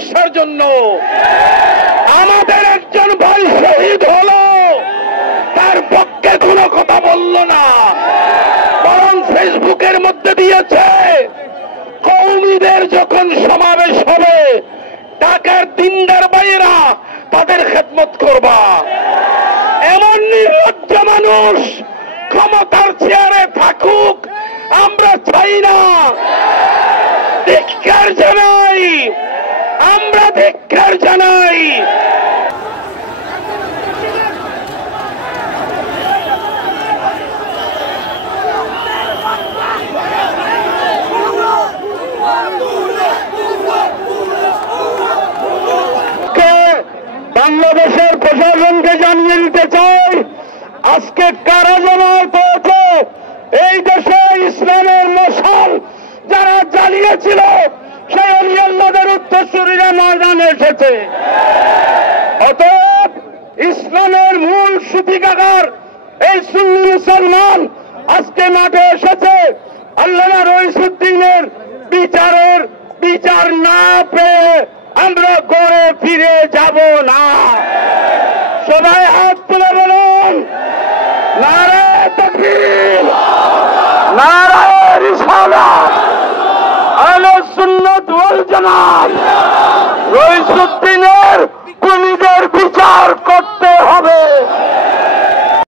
চিকিৎসার জন্য। আমাদের একজন ভাই শহীদ হলো, তার পক্ষে কোনো কথা বলল না, বরং ফেসবুকের মধ্যে দিয়েছে কওমিদের যখন সমাবেশ হবে ঢাকার দিনদার ভাইয়েরা তাদের খেদমত করবা। এমন নির্লজ্জ মানুষ ক্ষমতার চেয়ারে থাকুক আমরা চাই না। ধিক্কার জানাই, আমরা ধিক্কার জানাই। বাংলাদেশের প্রশাসনকে জানিয়ে দিতে চাই, আজকে কারা জমায়েত হয়েছে এই দেশে ইসলামের মশাল যারা জ্বালিয়েছিল সেই অলি আল্লাহদের উত্তরসূরিরা ময়দানে এসেছে। অতএব ইসলামের মূল সূতিকাগার এই সুন্নি মুসলমান আজকে মাঠে এসেছে। আল্লামা রইসুদ্দিনের বিচার না পেয়ে আমরা ঘরে ফিরে যাব না। সবাই হাত তুলে বলুন নারায়ে তাকবীর, নারায়ে রিসালাত, আহলে সুন্নাত ওয়াল জামাত। রইসুদ্দিনের খুনিদের বিচার করতে হবে।